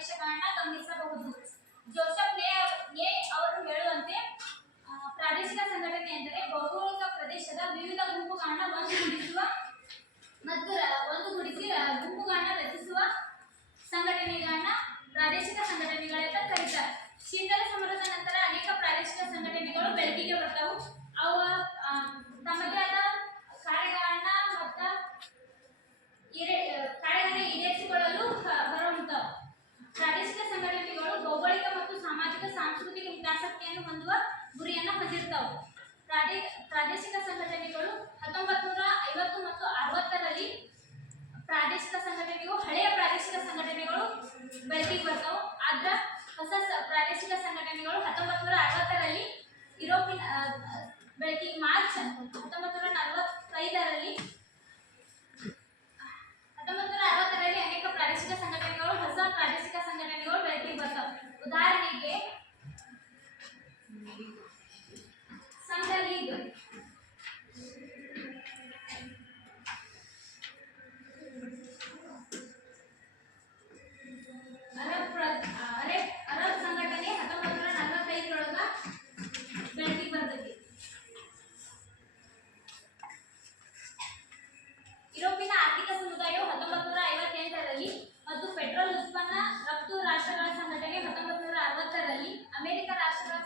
ಪ್ರದೇಶಗಳನ್ನ ಗಮನಿಸಬಹುದು. ಜೋಸೆಫ್ ಲೇ ಅವರು ಹೇಳುವಂತೆ ಪ್ರಾದೇಶಿಕ ಸಂಘಟನೆ ಎಂದರೆ ಭೌಗೋಳಿಕ ಪ್ರದೇಶದ ವಿವಿಧ ಗುಂಪುಗಳನ್ನ ಒಂದುಗೂಡಿಸಿ ಗುಂಪುಗಳನ್ನ ರಚಿಸುವ ಸಂಘಟನೆಗಳನ್ನ ಪ್ರಾದೇಶಿಕ ಸಂಘಟನೆಗಳೆಂತ ಕರೀತಾರೆ. ಶೀತಲ ಸಮರದ ನಂತರ ಅನೇಕ ಪ್ರಾದೇಶಿಕ ಸಂಘಟನೆಗಳು ಬೆಳಕಿಗೆ ಬರ್ತಾವು. ಅವು ತಮ್ಮದೇ ಆದ ಕಾರ್ಯಗಳನ್ನ ಮತ್ತು ಕಾರ್ಯಗಳನ್ನ ಈಡೇರಿಸಿಕೊಳ್ಳಲು ಹೊರಹೊಮ್ಮುತ್ತವೆ. ಪ್ರಾದೇಶಿಕ ಸಂಘಟನೆಗಳು ಭೌಗೋಳಿಕ ಮತ್ತು ಸಾಮಾಜಿಕ ಸಾಂಸ್ಕೃತಿಕ ಹಿತಾಸಕ್ತಿಯನ್ನು ಹೊಂದುವ ಗುರಿಯನ್ನು ಹೊಂದಿರ್ತವೆ. ಪ್ರಾದೇಶಿಕ ಸಂಘಟನೆಗಳು 1950 ಮತ್ತು 60ರಲ್ಲಿ ಪ್ರಾದೇಶಿಕ ಸಂಘಟನೆಗಳು ಹಳೆಯ ಪ್ರಾದೇಶಿಕ ಸಂಘಟನೆಗಳು ಬೆಳಕಿಗೆ ಬರ್ತಾವೆ. ಆದ್ರೆ ಹೊಸ ಪ್ರಾದೇಶಿಕ ಸಂಘಟನೆಗಳು 1960ರಲ್ಲಿ ಯುರೋಪಿನ ಬೆಳಕಿಗೆ ಮಾರ್ಚ್ 1945ರಲ್ಲಿ ಅನೇಕ ಪ್ರಾದೇಶಿಕ ಸಂಘಟನೆಗಳು ಹೊಸ ಪ್ರಾದೇಶಿಕ ಸಂಘಟನೆಗಳು ಬೆಳಕಿಗೆ ಬರ್ತಾವೆ. ಉದಾಹರಣೆಗೆ ಸಂಘ ಲೀಗ್, ಅರಬ್ ಸಂಘಟನೆ 1945ರೊಳಗ ಬೆಳಕಿಗೆ ಬರ್ತೈತಿ. ಯುರೋಪಿನ ಆರ್ಥಿಕ ಸಮುದಾಯವು 1958ರಲ್ಲಿ ಮತ್ತು ಪೆಟ್ರೋಲ್ ಉತ್ಪನ್ನ ರಫ್ತು ರಾಷ್ಟ್ರಗಳ ಸಂಘಟನೆ 1960ರಲ್ಲಿ, ಅಮೆರಿಕ ರಾಷ್ಟ್ರಗಳ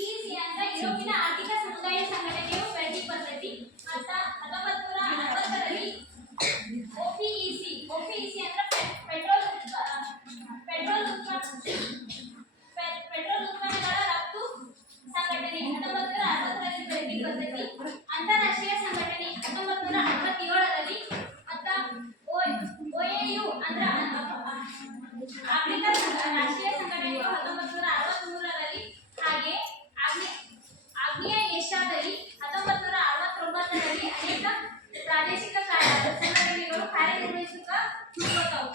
EEC ಅಂತ ಯುರೋಪಿನ ಆರ್ಥಿಕ ಸಮುದಾಯ ಸಂಘಟನೆಯು ಬೆಳಕಿಗೆ ಬರ್ತೈತಿ. ಮತ್ತು 1960ರಲ್ಲಿ OPEC ಅಂದ್ರೆ ಪೆಟ್ರೋಲ್ ಉತ್ಪನ್ನಗಳ ರಫ್ತು ಸಂಘಟನೆ 1960ರಲ್ಲಿ ಬೆಳಕಿಗೆ ಬರ್ತೈತಿ. ಅಂತಾರಾಷ್ಟ್ರೀಯ ಸಂಘಟನೆ 1967ರಲ್ಲಿ ಮತ್ತು OAU ಅಂದ್ರೆ ಆಫ್ರಿಕಾ ರಾಷ್ಟ್ರೀಯ ಸಂಘಟನೆಯು 1963ರಲ್ಲಿ, ಹಾಗೆ ಆಗ್ನೇಯ ಏಷ್ಯಾದಲ್ಲಿ 1969ರಲ್ಲಿ ಅನೇಕ ಪ್ರಾದೇಶಿಕ ಸಂಘಟನೆಗಳು ಕಾರ್ಯನಿರ್ವಹಿಸುತ್ತಾ ಶುರುವಾದವು.